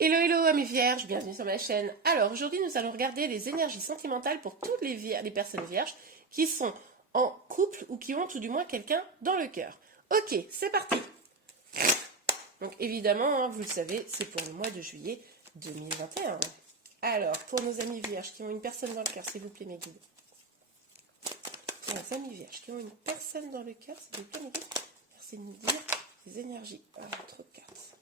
Hello hello amis vierges, bienvenue sur ma chaîne. Alors aujourd'hui nous allons regarder les énergies sentimentales pour toutes les personnes vierges qui sont en couple ou qui ont tout du moins quelqu'un dans le cœur. Ok, c'est parti. Donc évidemment, hein, vous le savez, c'est pour le mois de juillet 2021. Alors pour nos amis vierges qui ont une personne dans le cœur, s'il vous plaît mes guides. Pour les amis vierges qui ont une personne dans le cœur, s'il vous plaît mes guides, merci de nous dire les énergies. Ah, trop de cartes.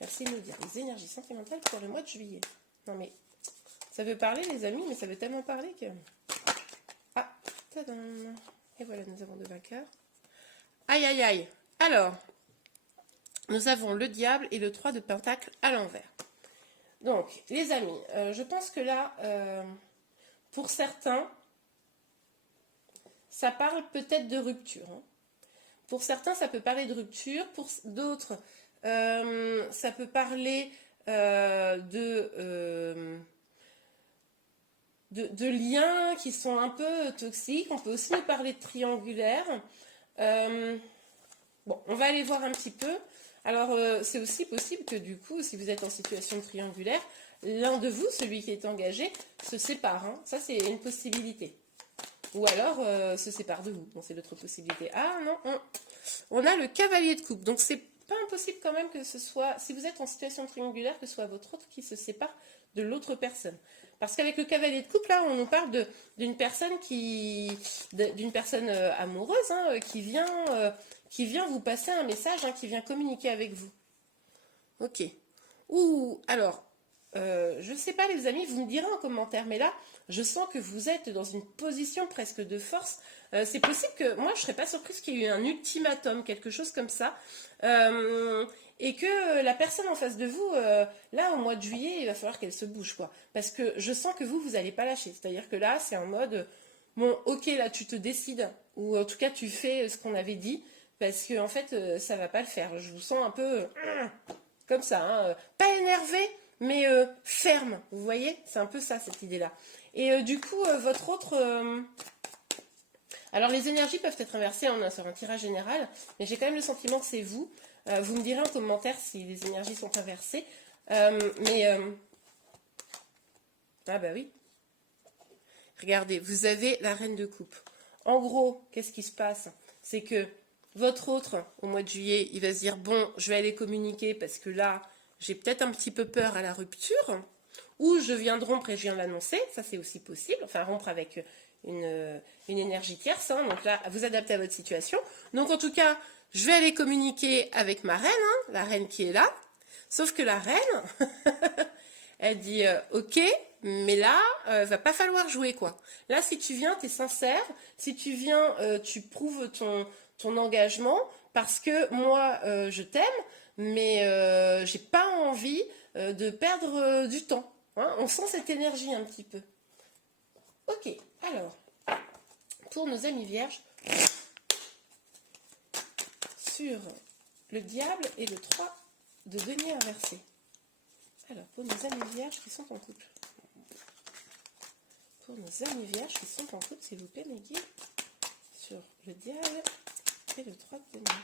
Merci de nous dire les énergies sentimentales pour le mois de juillet. Non mais, ça veut parler les amis, mais ça veut tellement parler que... Ah, tadam. Et voilà, nous avons deux vainqueurs. Aïe aïe aïe. Alors, nous avons le diable et le 3 de pentacle à l'envers. Donc, les amis, je pense que là, pour certains, ça parle peut-être de rupture. Hein. Pour certains, ça peut parler de rupture. Pour d'autres... ça peut parler de liens qui sont un peu toxiques. On peut aussi nous parler de triangulaire. Bon, on va aller voir un petit peu. Alors, c'est aussi possible que du coup, si vous êtes en situation triangulaire, l'un de vous, celui qui est engagé, se sépare. Hein. Ça, c'est une possibilité. Ou alors, se sépare de vous. Bon, c'est l'autre possibilité. Ah non, on a le cavalier de coupe. Donc, c'est pas impossible quand même que ce soit, si vous êtes en situation triangulaire, que ce soit votre autre qui se sépare de l'autre personne. Parce qu'avec le cavalier de coupe, là, on nous parle d'une personne amoureuse, hein, qui vient vous passer un message, hein, qui vient communiquer avec vous. Ok. Ou alors, je ne sais pas les amis, vous me direz en commentaire, mais là, je sens que vous êtes dans une position presque de force. C'est possible que, moi je ne serais pas surprise qu'il y ait eu un ultimatum, quelque chose comme ça, et que la personne en face de vous, là au mois de juillet, il va falloir qu'elle se bouge, quoi. Parce que je sens que vous n'allez pas lâcher, c'est-à-dire que là c'est en mode, bon ok là tu te décides, ou en tout cas tu fais ce qu'on avait dit, parce que en fait ça va pas le faire. Je vous sens un peu comme ça, hein, pas énervé, mais ferme, vous voyez, c'est un peu ça cette idée-là. Et du coup, votre autre... Alors les énergies peuvent être inversées, on est sur un tirage général, mais j'ai quand même le sentiment que c'est vous. Vous me direz en commentaire si les énergies sont inversées. Ah bah oui. Regardez, vous avez la reine de coupe. En gros, qu'est-ce qui se passe? C'est que votre autre, au mois de juillet, il va se dire, bon, je vais aller communiquer parce que là, j'ai peut-être un petit peu peur à la rupture, ou je viens de rompre et je viens de l'annoncer, ça c'est aussi possible, enfin rompre avec une énergie tierce, hein, donc là, vous adaptez à votre situation. Donc en tout cas, je vais aller communiquer avec ma reine, hein, la reine qui est là, sauf que la reine, elle dit ok, mais là, va pas falloir jouer quoi. Là, si tu viens, tu es sincère, si tu viens, tu prouves ton engagement, parce que moi, je t'aime, mais j'ai pas envie de perdre du temps. Hein. On sent cette énergie un petit peu. Ok, alors, pour nos amis vierges, sur le diable et le 3 de denier inversé. Alors, pour nos amis vierges qui sont en couple. Pour nos amis vierges qui sont en couple, s'il vous plaît, mes guides, sur le diable et le 3 de denier.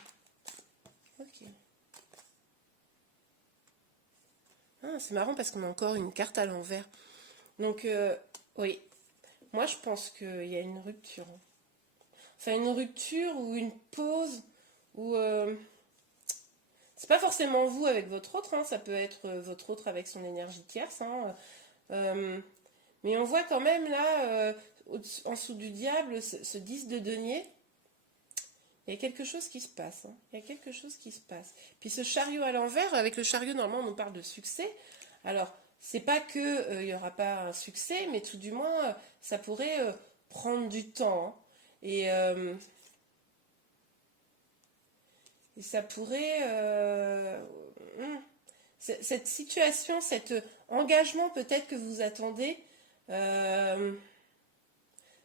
Ok. Ah, c'est marrant parce qu'on a encore une carte à l'envers. Donc, oui. Moi, je pense qu'il y a une rupture. Enfin, une rupture ou une pause, ou... c'est pas forcément vous avec votre autre, hein, ça peut être votre autre avec son énergie tierce. Hein, mais on voit quand même là, en dessous du diable, ce 10 de denier. Il y a quelque chose qui se passe. Hein. Il y a quelque chose qui se passe. Puis ce chariot à l'envers, avec le chariot, normalement, on nous parle de succès. Alors, c'est pas que il n'y aura pas un succès, mais tout du moins, ça pourrait prendre du temps. Hein. Et ça pourrait... cette situation, cet engagement peut-être que vous attendez,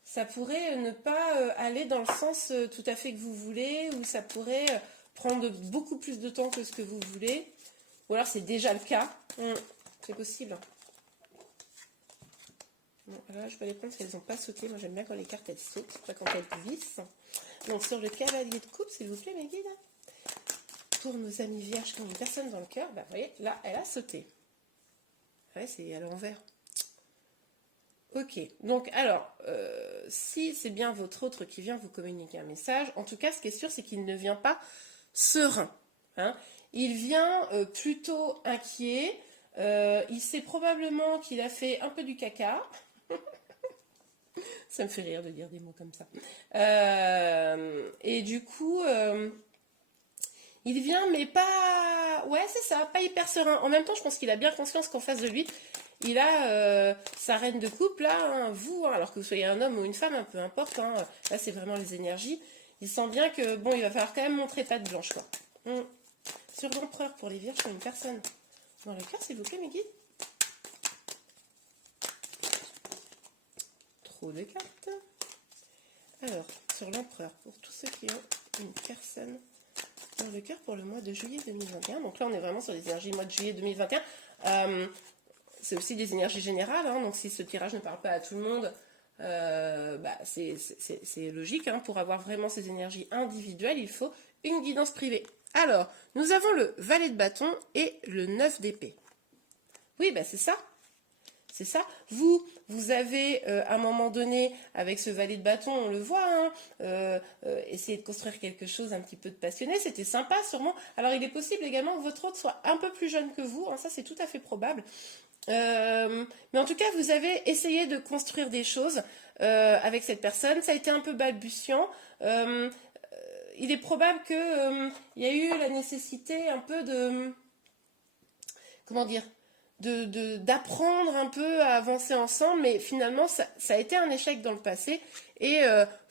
ça pourrait ne pas aller dans le sens tout à fait que vous voulez, ou ça pourrait prendre beaucoup plus de temps que ce que vous voulez, ou alors c'est déjà le cas. C'est possible. Bon, là, je vais les prendre parce qu'elles n'ont pas sauté. Moi, j'aime bien quand les cartes elles sautent, pas quand elles glissent. Donc, sur le cavalier de coupe, s'il vous plaît, mes guides. pour nos amis vierges qui ont une personne dans le cœur, bah, vous voyez, là, elle a sauté. Ouais, c'est à l'envers. Ok, donc alors, si c'est bien votre autre qui vient vous communiquer un message, en tout cas, ce qui est sûr, c'est qu'il ne vient pas serein. Hein. Il vient plutôt inquiet. Il sait probablement qu'il a fait un peu du caca. Ça me fait rire de dire des mots comme ça. Et du coup, il vient, mais pas... Ouais, c'est ça, pas hyper serein. En même temps, je pense qu'il a bien conscience qu'en face de lui, il a sa reine de couple, là, hein, vous, hein, alors que vous soyez un homme ou une femme, peu importe. Hein, là, c'est vraiment les énergies. Il sent bien que, bon, il va falloir quand même montrer patte blanche, quoi. Sur l'empereur, pour les vierges, sur une personne. Dans le cœur, s'il vous plaît, mes guides. Trop de cartes. Alors, sur l'empereur, pour tous ceux qui ont une personne dans le cœur pour le mois de juillet 2021. Donc là, on est vraiment sur les énergies du mois de juillet 2021. C'est aussi des énergies générales. Hein, donc si ce tirage ne parle pas à tout le monde, bah, c'est logique. Hein, pour avoir vraiment ces énergies individuelles, il faut une guidance privée. Alors, nous avons le valet de bâton et le 9 d'épée. Oui, bah, c'est ça. C'est ça. Vous avez, à un moment donné, avec ce valet de bâton, on le voit, hein, essayer de construire quelque chose un petit peu de passionné. C'était sympa, sûrement. Alors, il est possible également que votre autre soit un peu plus jeune que vous. Hein, ça, c'est tout à fait probable. Mais en tout cas, vous avez essayé de construire des choses avec cette personne. Ça a été un peu balbutiant. Il est probable qu'il y a eu la nécessité un peu de... Comment dire, d'apprendre un peu à avancer ensemble, mais finalement ça a été un échec dans le passé et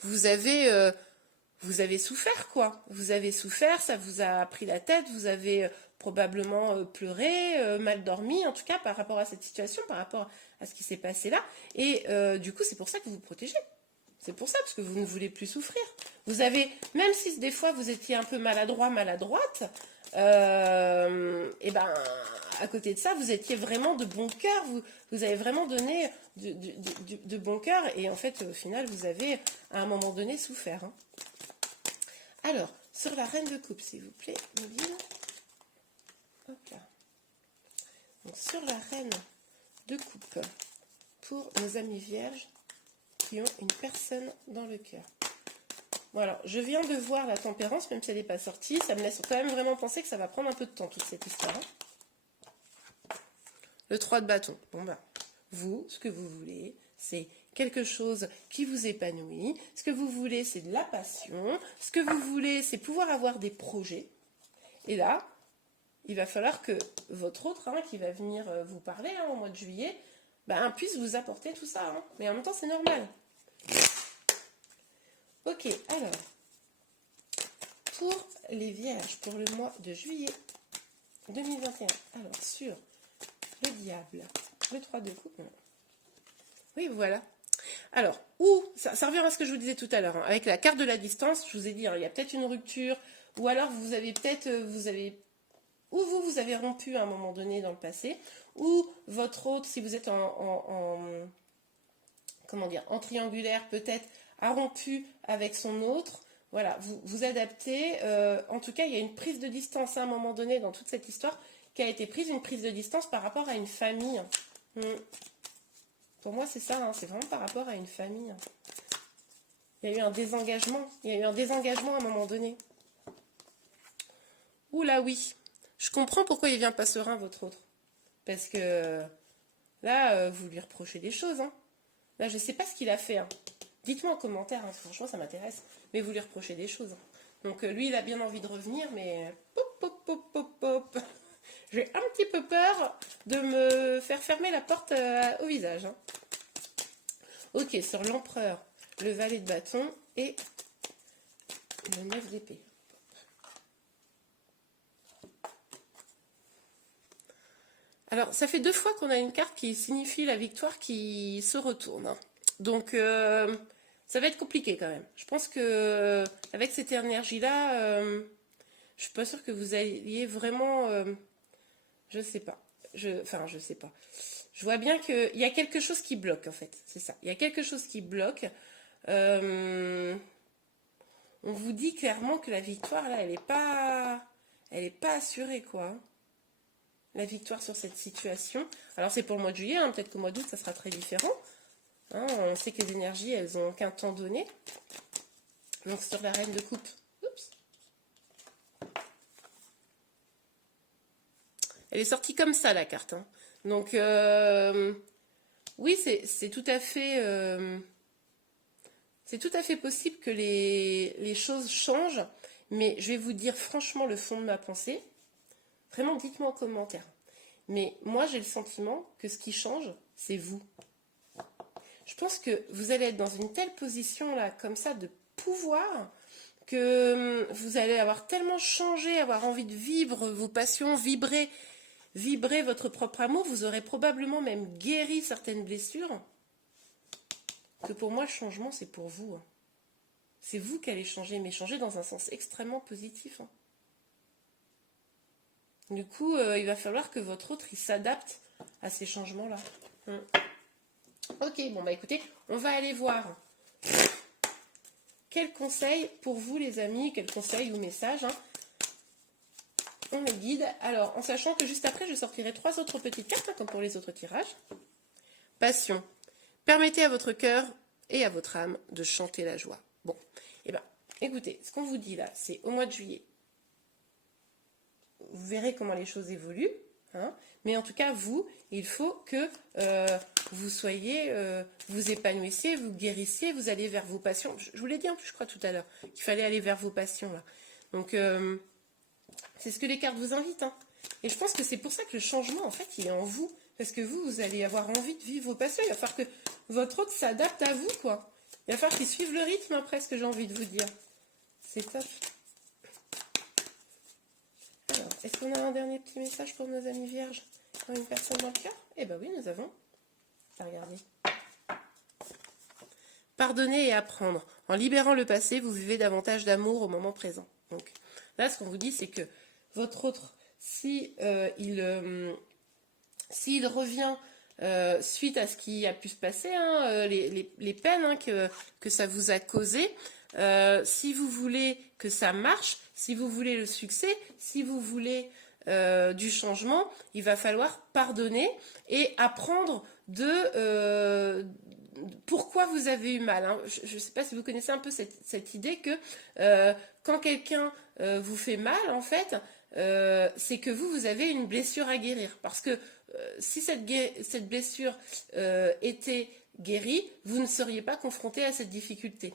vous avez souffert, quoi. Vous avez souffert, ça vous a pris la tête, vous avez probablement pleuré, mal dormi, en tout cas par rapport à cette situation, par rapport à ce qui s'est passé là, et du coup c'est pour ça que vous vous protégez. C'est pour ça, parce que vous ne voulez plus souffrir. Vous avez, même si des fois vous étiez un peu maladroit, maladroite, et ben à côté de ça, vous étiez vraiment de bon cœur, vous avez vraiment donné de bon cœur, et en fait, au final, vous avez à un moment donné souffert. Hein. Alors, sur la reine de coupe, s'il vous plaît, mobile. Hop là. Donc, sur la reine de coupe, pour nos amis vierges qui ont une personne dans le cœur. Voilà, je viens de voir la tempérance, même si elle n'est pas sortie, ça me laisse quand même vraiment penser que ça va prendre un peu de temps, toute cette histoire. Hein. Le 3 de bâton. Bon ben, vous, ce que vous voulez, c'est quelque chose qui vous épanouit. Ce que vous voulez, c'est de la passion. Ce que vous voulez, c'est pouvoir avoir des projets. Et là, il va falloir que votre autre, hein, qui va venir vous parler hein, au mois de juillet, ben, puisse vous apporter tout ça. Hein. Mais en même temps, c'est normal. Ok, alors, pour les vierges, pour le mois de juillet 2021, alors sur le diable, le 3 de coupe, oui, voilà. Alors, ça revient à ce que je vous disais tout à l'heure, hein, avec la carte de la distance, je vous ai dit, hein, il y a peut-être une rupture, ou alors vous avez peut-être, vous avez rompu à un moment donné dans le passé, ou votre autre, si vous êtes comment dire, en triangulaire, peut-être, a rompu avec son autre, voilà, vous adaptez, en tout cas il y a une prise de distance à un moment donné dans toute cette histoire qui a été prise, une prise de distance par rapport à une famille. Pour moi c'est ça, hein, c'est vraiment par rapport à une famille. Il y a eu un désengagement, à un moment donné. Oula oui, je comprends pourquoi il vient pas serein votre autre, parce que là vous lui reprochez des choses, hein. Là je sais pas ce qu'il a fait, hein. Dites-moi en commentaire, hein, franchement ça m'intéresse. Mais vous lui reprochez des choses. Hein. Donc lui il a bien envie de revenir, mais pop. J'ai un petit peu peur de me faire fermer la porte au visage. Hein. Ok, sur l'empereur, le valet de bâton et le 9 d'épée. Alors ça fait 2 fois qu'on a une carte qui signifie la victoire qui se retourne. Hein. Donc ça va être compliqué quand même. Je pense que avec cette énergie-là, je suis pas sûre que vous alliez vraiment... je sais pas. Je sais pas. Je vois bien qu'il y a quelque chose qui bloque en fait. C'est ça. Il y a quelque chose qui bloque. On vous dit clairement que la victoire là, elle elle n'est pas assurée, quoi. La victoire sur cette situation. Alors, c'est pour le mois de juillet, hein, peut-être qu'au mois d'août, ça sera très différent. Hein, on sait que les énergies, elles n'ont qu'un temps donné. Donc, sur la reine de coupe, oups, elle est sortie comme ça, la carte. Hein. Donc, oui, c'est tout à fait... c'est tout à fait possible que les choses changent, mais je vais vous dire franchement le fond de ma pensée. Vraiment, dites-moi en commentaire. Mais moi, j'ai le sentiment que ce qui change, c'est vous. Je pense que vous allez être dans une telle position, là, comme ça, de pouvoir, que vous allez avoir tellement changé, avoir envie de vivre vos passions, vibrer votre propre amour. Vous aurez probablement même guéri certaines blessures. Que pour moi, le changement, c'est pour vous. Hein. C'est vous qui allez changer, mais changer dans un sens extrêmement positif. Hein. Du coup, il va falloir que votre autre, il s'adapte à ces changements-là. Ok, bon, bah écoutez, on va aller voir quels conseils pour vous, les amis, quels conseils ou messages. Hein. On les guide. Alors, en sachant que juste après, je sortirai 3 autres petites cartes, hein, comme pour les autres tirages. Passion. Permettez à votre cœur et à votre âme de chanter la joie. Bon, eh bien, écoutez, ce qu'on vous dit là, c'est au mois de juillet. Vous verrez comment les choses évoluent. Hein, mais en tout cas, vous, il faut que vous soyez, vous épanouissiez, vous guérissiez, vous allez vers vos passions. Je vous l'ai dit en plus, je crois, tout à l'heure, qu'il fallait aller vers vos passions. Là. Donc, c'est ce que les cartes vous invitent. Hein. Et je pense que c'est pour ça que le changement, en fait, il est en vous. Parce que vous allez avoir envie de vivre vos passions. Il va falloir que votre autre s'adapte à vous, quoi. Il va falloir qu'il suive le rythme, après, ce que j'ai envie de vous dire. C'est top. Alors, est-ce qu'on a un dernier petit message pour nos amis vierges? Une personne dans le cœur? Eh bien oui, nous avons. Regardez. Pardonner et apprendre. En libérant le passé, vous vivez davantage d'amour au moment présent. Donc, là, ce qu'on vous dit, c'est que votre autre, si s'il revient suite à ce qui a pu se passer, hein, les peines hein, que ça vous a causé, si vous voulez que ça marche, si vous voulez le succès, si vous voulez du changement, il va falloir pardonner et apprendre de pourquoi vous avez eu mal. Hein. Je ne sais pas si vous connaissez un peu cette idée que quand quelqu'un vous fait mal, en fait, c'est que vous avez une blessure à guérir. Parce que si cette blessure était guérie, vous ne seriez pas confronté à cette difficulté.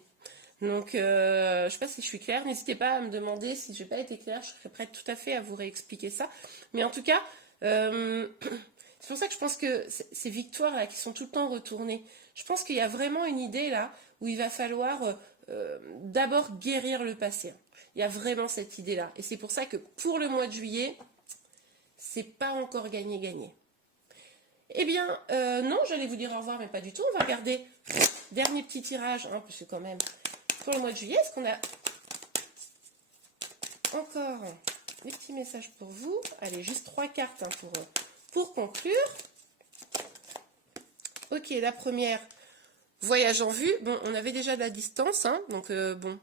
Donc, je ne sais pas si je suis claire. N'hésitez pas à me demander si je n'ai pas été claire. Je serai prête tout à fait à vous réexpliquer ça. Mais en tout cas, c'est pour ça que je pense que ces victoires-là qui sont tout le temps retournées, je pense qu'il y a vraiment une idée là où il va falloir d'abord guérir le passé. Il y a vraiment cette idée-là. Et c'est pour ça que pour le mois de juillet, c'est pas encore gagné. Eh bien, non, j'allais vous dire au revoir, mais pas du tout. On va regarder dernier petit tirage, hein, parce que quand même, pour le mois de juillet, est-ce qu'on a encore des petits messages pour vous? Allez, juste 3 cartes hein, pour conclure. Ok, la première, voyage en vue. Bon, on avait déjà de la distance, hein, donc bon,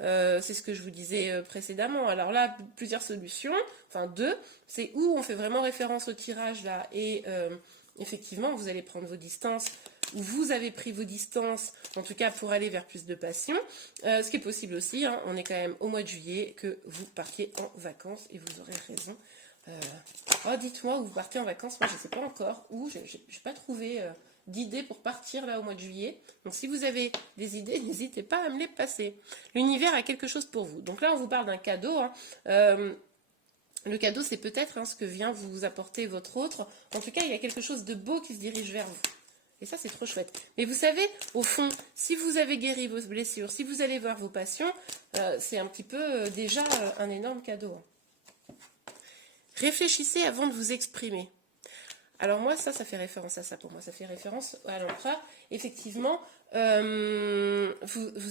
c'est ce que je vous disais précédemment. Alors là, plusieurs solutions, enfin 2. C'est où on fait vraiment référence au tirage là et effectivement, vous allez prendre vos distances ou vous avez pris vos distances, en tout cas pour aller vers plus de passion. Ce qui est possible aussi, hein, on est quand même au mois de juillet, que vous partiez en vacances et vous aurez raison. Oh, dites-moi où vous partez en vacances, moi je ne sais pas encore où, je n'ai pas trouvé d'idées pour partir là au mois de juillet. Donc si vous avez des idées, n'hésitez pas à me les passer. L'univers a quelque chose pour vous. Donc là on vous parle d'un cadeau. Hein. Le cadeau c'est peut-être hein, ce que vient vous apporter votre autre. En tout cas il y a quelque chose de beau qui se dirige vers vous. Et ça c'est trop chouette. Mais vous savez, au fond, si vous avez guéri vos blessures, si vous allez voir vos passions, c'est un petit peu déjà un énorme cadeau. Hein. Réfléchissez avant de vous exprimer. Alors moi, ça fait référence à ça pour moi. Ça fait référence à l'empereur. Effectivement, vous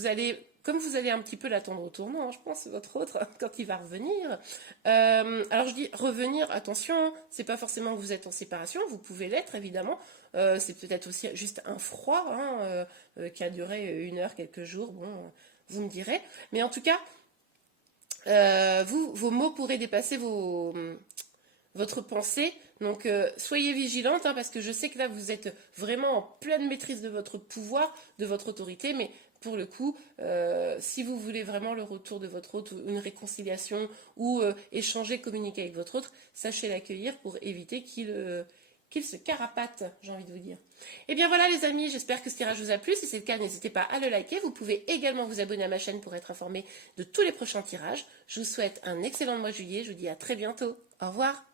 allez, comme vous allez un petit peu l'attendre au tournant, hein, je pense, votre autre, quand il va revenir. Alors je dis revenir, attention, c'est pas forcément que vous êtes en séparation, vous pouvez l'être évidemment. C'est peut-être aussi juste un froid hein, qui a duré 1 heure, quelques jours, bon, vous me direz. Mais en tout cas, vos mots pourraient dépasser votre pensée. Donc, soyez vigilante, hein, parce que je sais que là, vous êtes vraiment en pleine maîtrise de votre pouvoir, de votre autorité, mais pour le coup, si vous voulez vraiment le retour de votre hôte, ou une réconciliation, ou échanger, communiquer avec votre autre, sachez l'accueillir pour éviter qu'il se carapate, j'ai envie de vous dire. Et bien voilà les amis, j'espère que ce tirage vous a plu. Si c'est le cas, n'hésitez pas à le liker. Vous pouvez également vous abonner à ma chaîne pour être informé de tous les prochains tirages. Je vous souhaite un excellent mois de juillet. Je vous dis à très bientôt. Au revoir.